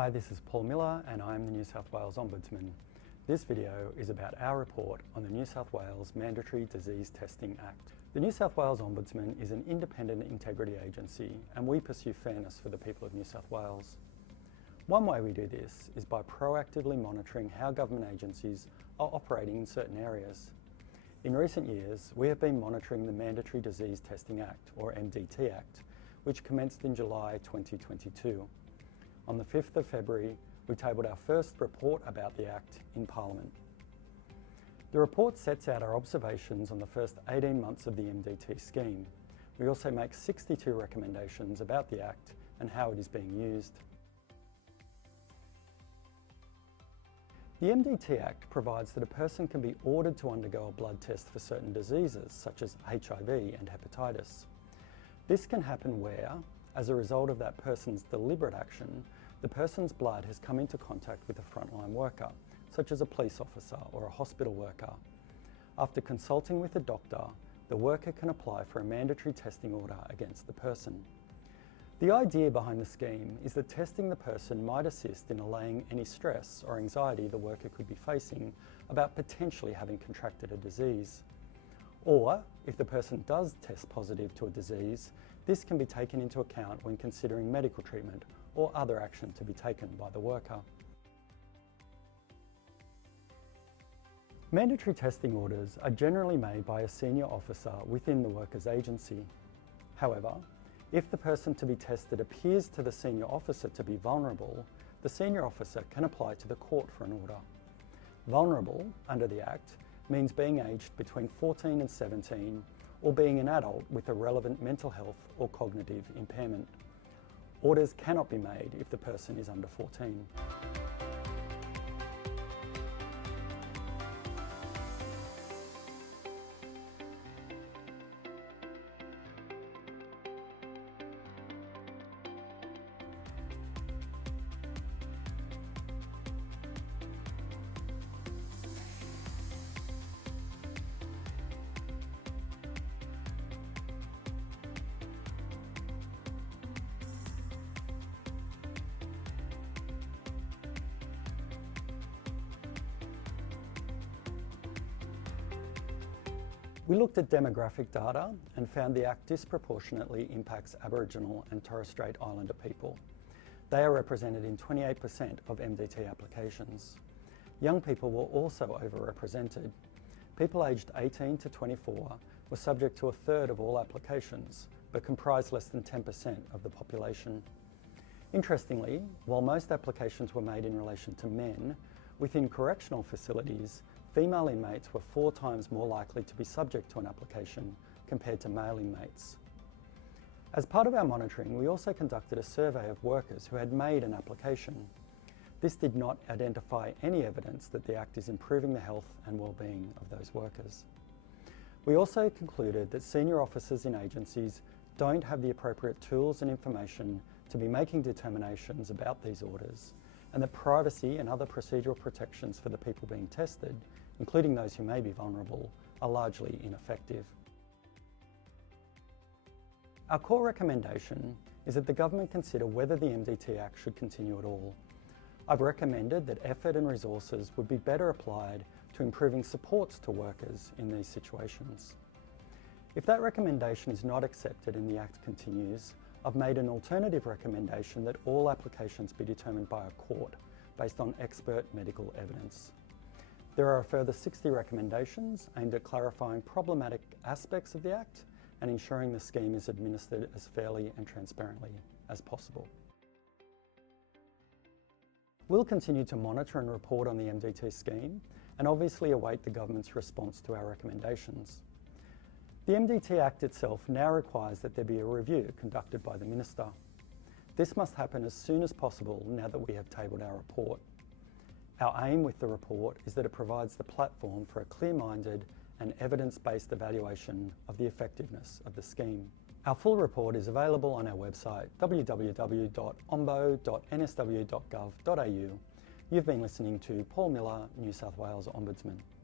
Hi, this is Paul Miller and I'm the New South Wales Ombudsman. This video is about our report on the New South Wales Mandatory Disease Testing Act. The New South Wales Ombudsman is an independent integrity agency and we pursue fairness for the people of New South Wales. One way we do this is by proactively monitoring how government agencies are operating in certain areas. In recent years, we have been monitoring the Mandatory Disease Testing Act, or MDT Act, which commenced in July 2022. On the 5th of February, we tabled our first report about the Act in Parliament. The report sets out our observations on the first 18 months of the MDT scheme. We also make 62 recommendations about the Act and how it is being used. The MDT Act provides that a person can be ordered to undergo a blood test for certain diseases, such as HIV and hepatitis. This can happen where, as a result of that person's deliberate action, the person's blood has come into contact with a frontline worker, such as a police officer or a hospital worker. After consulting with a doctor, the worker can apply for a mandatory testing order against the person. The idea behind the scheme is that testing the person might assist in allaying any stress or anxiety the worker could be facing about potentially having contracted a disease. Or, if the person does test positive to a disease, this can be taken into account when considering medical treatment or other action to be taken by the worker. Mandatory testing orders are generally made by a senior officer within the worker's agency. However, if the person to be tested appears to the senior officer to be vulnerable, the senior officer can apply to the court for an order. Vulnerable, under the Act, means being aged between 14 and 17 or being an adult with a relevant mental health or cognitive impairment. Orders cannot be made if the person is under 14. We looked at demographic data and found the Act disproportionately impacts Aboriginal and Torres Strait Islander people. They are represented in 28% of MDT applications. Young people were also overrepresented. People aged 18 to 24 were subject to a third of all applications, but comprised less than 10% of the population. Interestingly, while most applications were made in relation to men, within correctional facilities, female inmates were 4 times more likely to be subject to an application compared to male inmates. As part of our monitoring, we also conducted a survey of workers who had made an application. This did not identify any evidence that the Act is improving the health and well-being of those workers. We also concluded that senior officers in agencies don't have the appropriate tools and information to be making determinations about these orders, and that privacy and other procedural protections for the people being tested, including those who may be vulnerable, are largely ineffective. Our core recommendation is that the government consider whether the MDT Act should continue at all. I've recommended that effort and resources would be better applied to improving supports to workers in these situations. If that recommendation is not accepted and the Act continues, I've made an alternative recommendation that all applications be determined by a court based on expert medical evidence. There are a further 60 recommendations aimed at clarifying problematic aspects of the Act and ensuring the scheme is administered as fairly and transparently as possible. We'll continue to monitor and report on the MDT scheme and obviously await the government's response to our recommendations. The MDT Act itself now requires that there be a review conducted by the Minister. This must happen as soon as possible now that we have tabled our report. Our aim with the report is that it provides the platform for a clear-minded and evidence-based evaluation of the effectiveness of the scheme. Our full report is available on our website www.ombo.nsw.gov.au. You've been listening to Paul Miller, New South Wales Ombudsman.